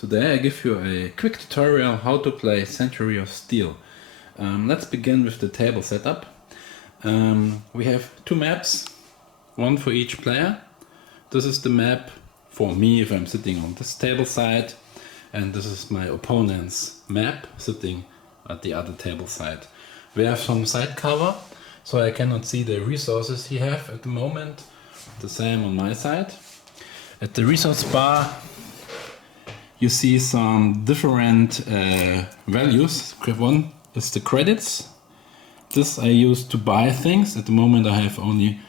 Today I give you a quick tutorial how to play Century of Steel. Let's begin with the table setup. We have two maps, one for each player. This is the map for me if I'm sitting on this table side, and this is my opponent's map sitting at the other table side. We have some side cover, so I cannot see the resources he have at the moment. The same on my side. At the resource bar you see some different values. One is the credits. This I use to buy things. At the moment I have only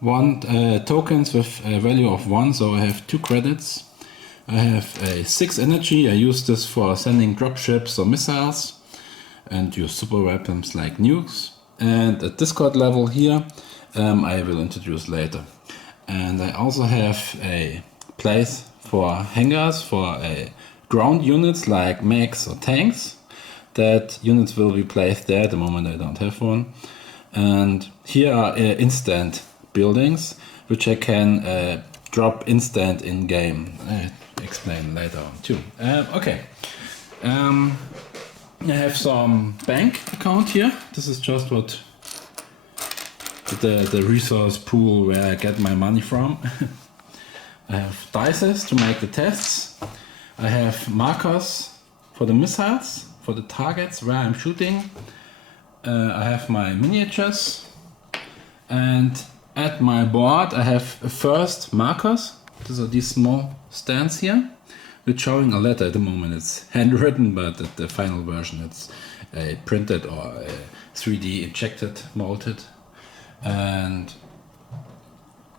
one tokens with a value of 1, so I have 2 credits. I have a 6 energy. I use this for sending dropships or missiles and use super weapons like nukes. And at Discord level here I will introduce later. And I also have a place for hangars for ground units like mechs or tanks. That units will be placed there. At the moment I don't have one. And here are instant buildings which I can drop instant in game. I explain later on too. Okay. I have some bank account here. This is just what the resource pool where I get my money from. I have dices to make the tests. I have markers for the missiles, for the targets where I'm shooting. I have my miniatures, and at my board I have first markers. These are these small stands here, which showing a letter. At the moment it's handwritten, but at the final version it's a printed or a 3D injected, molded. And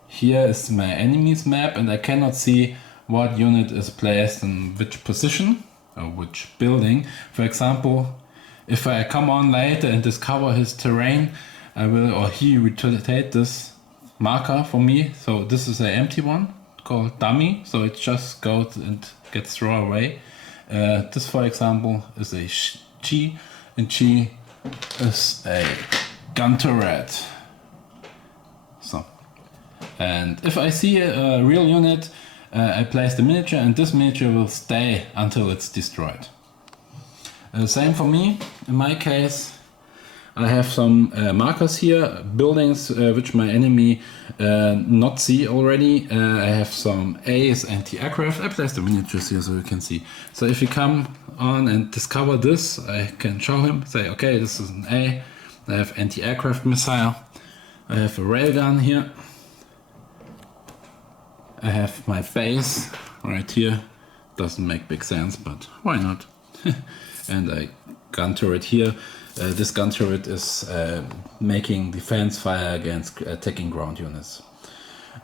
here is my enemy's map, and I cannot see what unit is placed in which position or which building. For example, if I come on later and discover his terrain, I will, or he rotate this marker for me. So this is an empty one called dummy, so it just goes and gets thrown away. This, for example, is a G, and G is a gun turret. So, and if I see a real unit, I place the miniature, and this miniature will stay until it's destroyed. Same for me. In my case, I have some markers here, buildings which my enemy not see already. I have some A's anti-aircraft. I place the miniatures here so you can see. So if you come on and discover this, I can show him, say, okay, this is an A. I have anti-aircraft missile. I have a railgun here. I have my base right here. Doesn't make big sense, but why not? And a gun turret here. This gun turret is making defense fire against attacking ground units.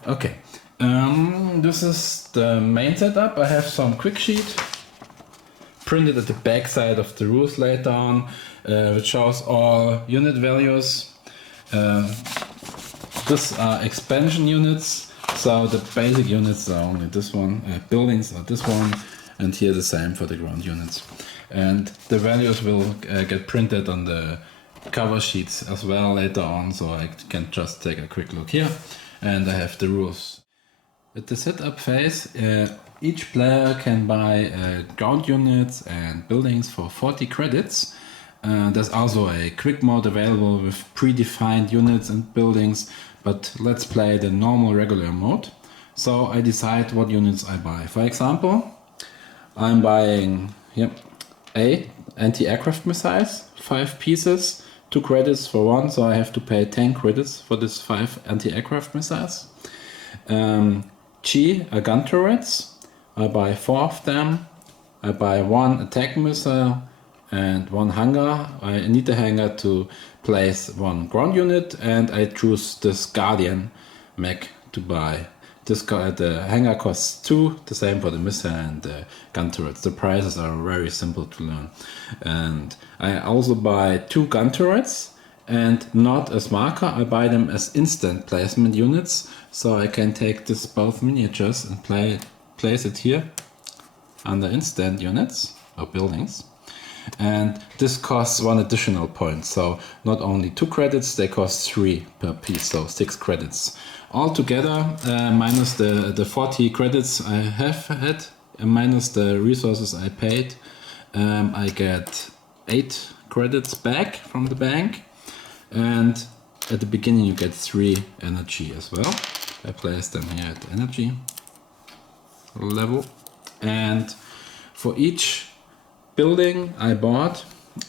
Okay, this is the main setup. I have some quick sheet printed at the back side of the rules later on, which shows all unit values. These are expansion units, so the basic units are only this one, buildings are this one, and here the same for the ground units. And the values will get printed on the cover sheets as well later on, so I can just take a quick look here. And I have the rules. At the setup phase, each player can buy ground units and buildings for 40 credits. There's also a quick mode available with predefined units and buildings, but let's play the normal regular mode. So I decide what units I buy. For example, I'm buying A, anti-aircraft missiles, 5 pieces, 2 credits for 1, so I have to pay 10 credits for this 5 anti-aircraft missiles. G, gun turrets, I buy 4 of them. I buy 1 attack missile and 1 hangar. I need the hangar to place 1 ground unit, and I choose this Guardian mech to buy. The hangar costs 2, the same for the missile and the gun turrets. The prices are very simple to learn. And I also buy 2 gun turrets, and not as marker, I buy them as instant placement units, so I can take this both miniatures and place it here under instant units or buildings. And this costs 1 additional point, so not only 2 credits, they cost 3 per piece, so 6 credits. Altogether, minus the 40 credits I have had minus the resources I paid, I get 8 credits back from the bank, and at the beginning you get 3 energy as well. I place them here at the energy level, and for each building I bought,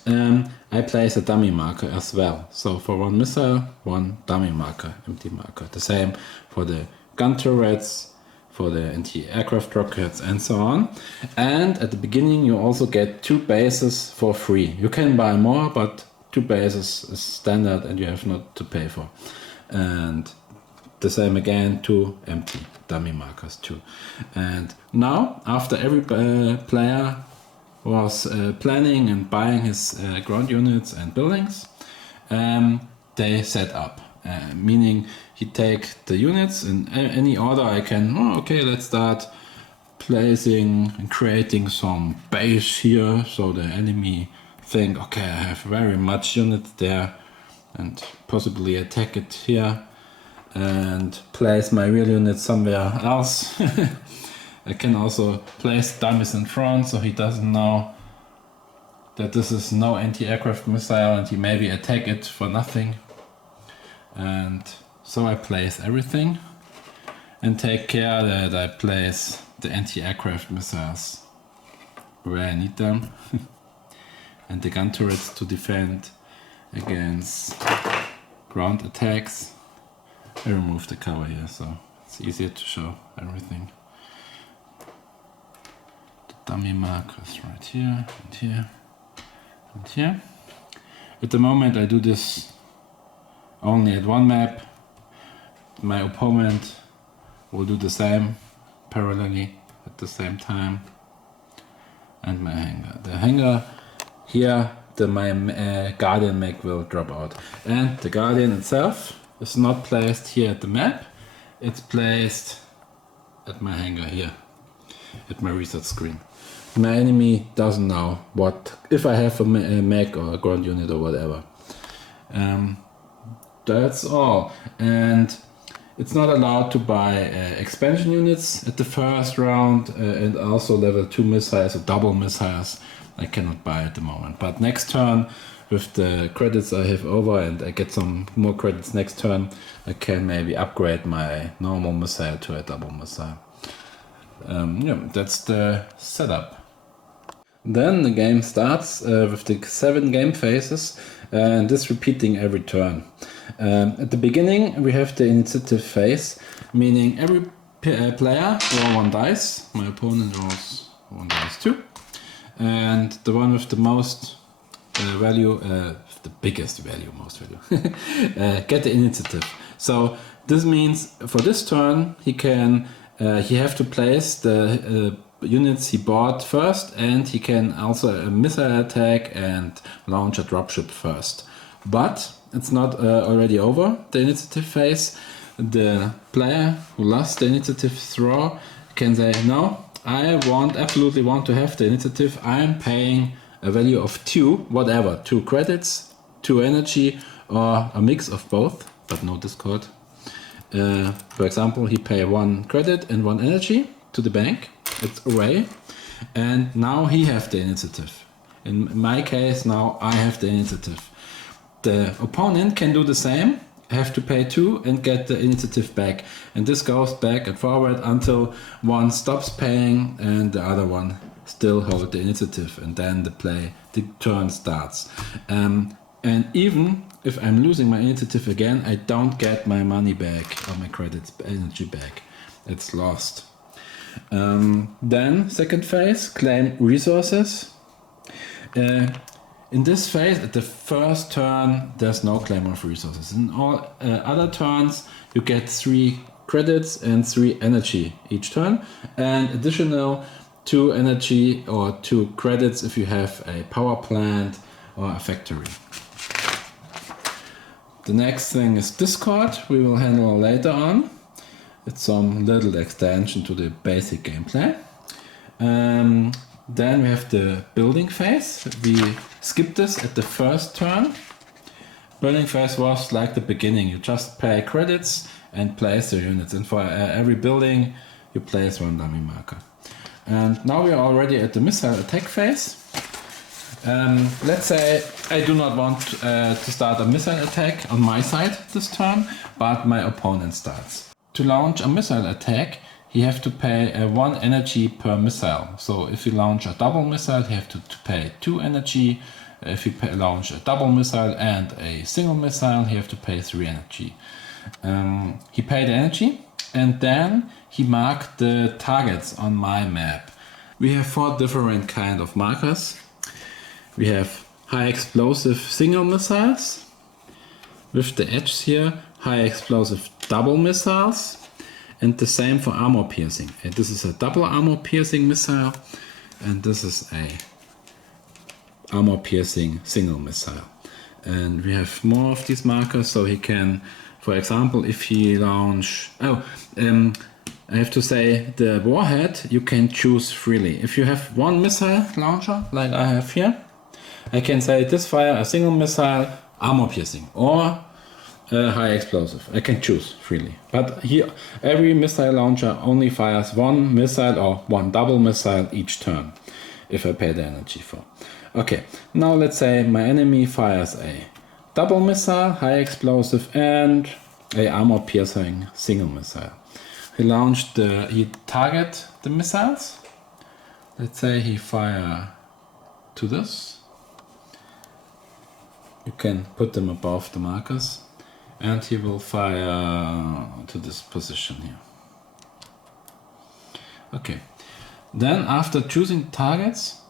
I place a dummy marker as well. So for one missile, one dummy marker, empty marker. The same for the gun turrets, for the anti-aircraft rockets, and so on. And at the beginning you also get 2 bases for free. You can buy more, but 2 bases is standard and you have not to pay for. And the same again, 2 empty dummy markers too. And now, after every player was planning and buying his ground units and buildings, they set up. Meaning he take the units in any order. I can, okay, let's start placing and creating some base here, so the enemy think, okay, I have very much units there, and possibly attack it here and place my real units somewhere else. I can also place dummies in front, so he doesn't know that this is no anti-aircraft missile and he maybe attack it for nothing. And so I place everything and take care that I place the anti-aircraft missiles where I need them and the gun turrets to defend against ground attacks. I remove the cover here so it's easier to show everything. The dummy markers right here and here and here. At the moment I do this only at one map. My opponent will do the same parallelly at the same time. And my hangar. The hangar here, my Guardian mech will drop out. And the Guardian itself is not placed here at the map. It's placed at my hangar here, at my research screen. My enemy doesn't know what, if I have a mech or a ground unit or whatever. That's all. And it's not allowed to buy expansion units at the first round, and also level 2 missiles or double missiles I cannot buy at the moment. But next turn, with the credits I have over, and I get some more credits next turn, I can maybe upgrade my normal missile to a double missile. Yeah, that's the setup. Then the game starts with the 7 game phases, and this repeating every turn. At the beginning we have the initiative phase, meaning every player roll 1 dice. My opponent rolls 1 dice too, and the one with the most value, the biggest value, most value, get the initiative. So this means for this turn he have to place the units he bought first, and he can also missile attack and launch a dropship first. But it's not already over, the initiative phase. The player who lost the initiative throw can say, no, I absolutely want to have the initiative. I'm paying a value of 2, whatever, 2 credits, 2 energy, or a mix of both, but no discord. For example, he pay 1 credit and 1 energy to the bank. It's away, and now he have the initiative. In my case, now I have the initiative. The opponent can do the same, have to pay 2 and get the initiative back. And this goes back and forward until one stops paying and the other one still hold the initiative, and then the turn starts. And even if I'm losing my initiative again, I don't get my money back or my credits energy back. It's lost. Then second phase, claim resources. In this phase, at the first turn, there's no claim of resources. In all other turns, you get 3 credits and 3 energy each turn, and additional 2 energy or 2 credits if you have a power plant or a factory. The next thing is Discord. We will handle later on. It's some little extension to the basic gameplay. Then we have the building phase. We skipped this at the first turn. Building phase was like the beginning. You just pay credits and place your units. And for every building, you place 1 dummy marker. And now we are already at the missile attack phase. Let's say I do not want to start a missile attack on my side this turn, but my opponent starts. To launch a missile attack, he have to pay 1 energy per missile. So if you launch a double missile, he have to pay 2 energy. If you launch a double missile and a single missile, he have to pay 3 energy. He paid energy, and then he marked the targets on my map. We have 4 different kind of markers. We have high explosive single missiles with the edges here, high explosive double missiles, and the same for armor piercing. And this is a double armor piercing missile, and this is a armor piercing single missile. And we have more of these markers, so he can, for example, if he launch, I have to say the warhead you can choose freely. If you have 1 missile launcher like I have here, I can say this fire a single missile armor piercing or high explosive. I can choose freely. But here every missile launcher only fires 1 missile or 1 double missile each turn if I pay the energy for. Okay, now let's say my enemy fires a double missile, high explosive and a armor piercing single missile. He target the missiles. Let's say he fire to this. You can put them above the markers, and he will fire to this position here. Okay. Then after choosing targets,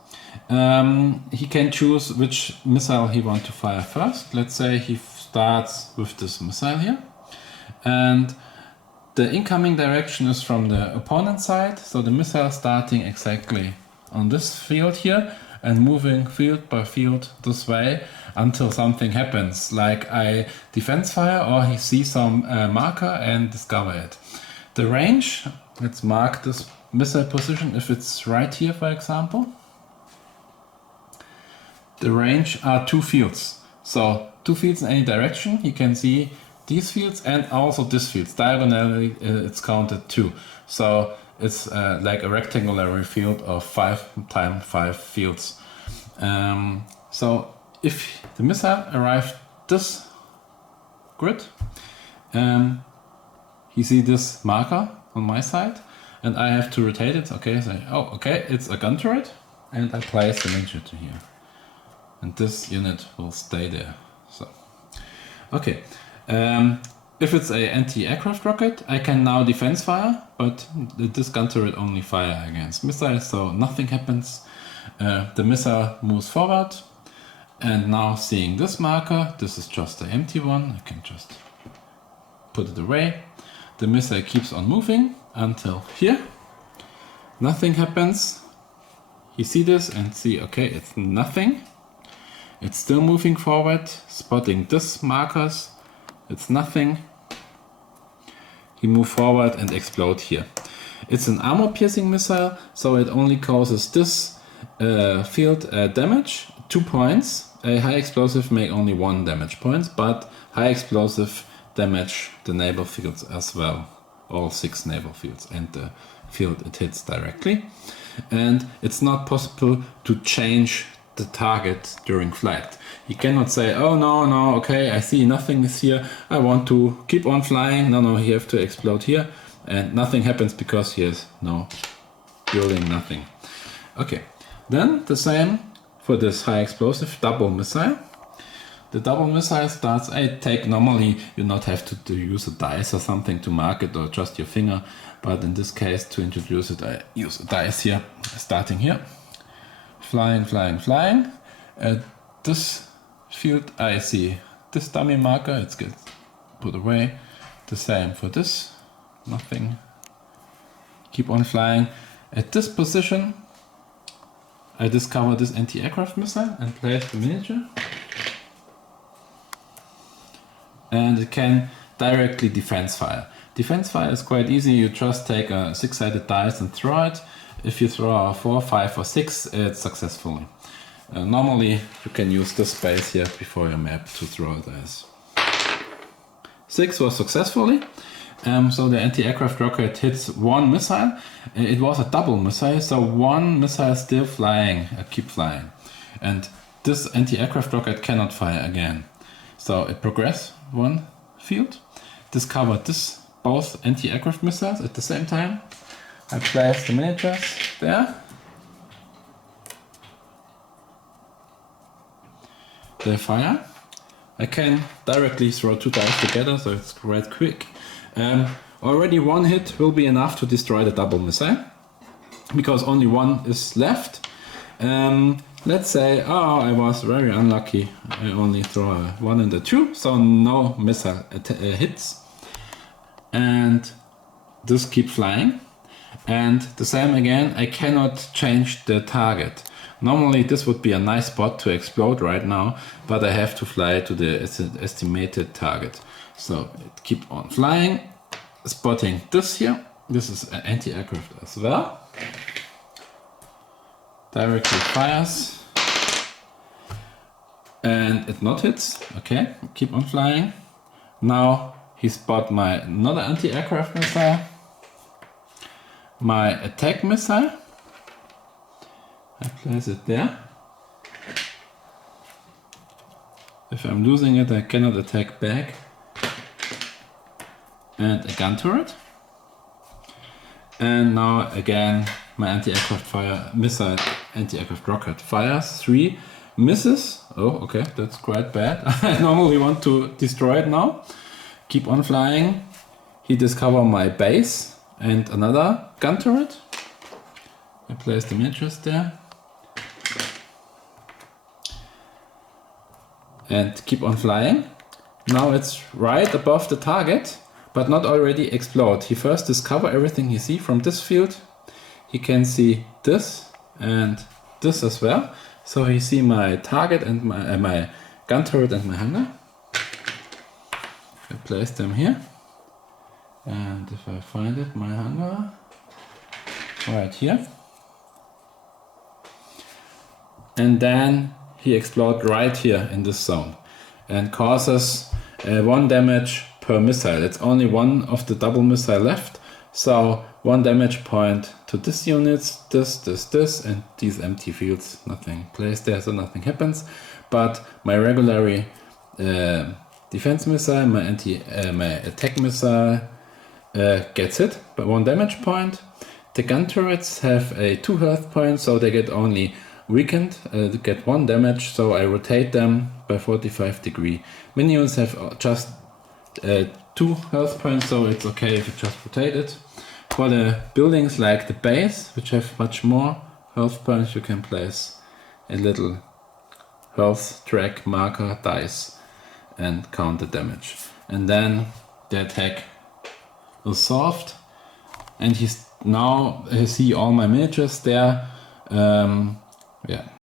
he can choose which missile he wants to fire first. Let's say he starts with this missile here, and the incoming direction is from the opponent side, so the missile starting exactly on this field here and moving field by field this way until something happens, like I defense fire or he sees some marker and discover it. The range, let's mark this missile position if it's right here, for example. The range are 2 fields, so 2 fields in any direction. You can see these fields and also this field. Diagonally it's counted 2. So it's like a rectangular field of 5 times 5 fields. So if the missile arrived this grid, you see this marker on my side and I have to rotate it. Okay, so okay, it's a gun turret, and I place the ninja here. And this unit will stay there. So, okay. If it's a anti-aircraft rocket, I can now defense fire, but this gun turret only fire against missiles, so nothing happens. The missile moves forward, and now seeing this marker, this is just the empty one, I can just put it away. The missile keeps on moving until here. Nothing happens. You see this and see, okay, it's nothing. It's still moving forward, spotting this markers. It's nothing. He move forward and explode here. It's an armor piercing missile, so it only causes this field damage, 2 points. A high explosive make only 1 damage points, but high explosive damage the naval fields as well, all 6 naval fields, and the field it hits directly. And it's not possible to change the target during flight. You cannot say, oh no, okay, I see nothing is here, I want to keep on flying. No, you have to explode here, and nothing happens because he has no building, nothing. Okay, then the same for this high explosive double missile. The double missile starts, normally you not have to use a dice or something to mark it, or just your finger, but in this case to introduce it I use a dice here, starting here. Flying. This field I see this dummy marker, it gets put away. The same for this, nothing. Keep on flying. At this position I discover this anti-aircraft missile and place the miniature. And it can directly defense fire. Defense fire is quite easy, you just take a 6-sided dice and throw it. If you throw a 4, 5 or 6, it's successfully. Normally you can use this space here before your map to throw a dice. 6 was successfully. So the anti-aircraft rocket hits one missile. It was a double missile, so one missile still flying, keep flying. And this anti-aircraft rocket cannot fire again. So it progressed one field, discovered this both anti-aircraft missiles at the same time. I placed the miniatures there. They fire. I can directly throw two dice together, so it's quite quick. Already one hit will be enough to destroy the double missile, because only one is left. Let's say, oh, I was very unlucky. I only throw a 1 and a 2, so no missile hits. And this keep flying. And the same again, I cannot change the target. Normally this would be a nice spot to explode right now, but I have to fly to the estimated target. So it keep on flying, spotting this here. This is an anti-aircraft as well. Directly fires. And it not hits. Okay, keep on flying. Now he spot my another anti-aircraft missile. My attack missile. I place it there. If I'm losing it, I cannot attack back. And a gun turret. And now again my anti-aircraft missile, anti-aircraft rocket fires 3, misses. Oh, okay, that's quite bad. I normally want to destroy it now. Keep on flying. He discover my base and another gun turret. I place the miniatures there. And keep on flying. Now it's right above the target, but not already explode. He first discover everything he see from this field. He can see this and this as well. So he see my target and my gun turret and my hangar. I place them here. And if I find it, my hangar, right here. And then he explode right here in this zone and causes 1 damage per missile. It's only one of the double missile left. So 1 damage point to this units, this, and these empty fields. Nothing placed there, so nothing happens. But my regular defense missile, my attack missile gets hit by 1 damage point. The gun turrets have a 2 health points, so they get only weakened, get 1 damage. So I rotate them by 45 degrees. Minions have just 2 health points, so it's okay if you just rotate it. For the buildings like the base, which have much more health points, you can place a little health track marker dice and count the damage. And then the attack is solved. And he's now see all my miniatures there. Yeah.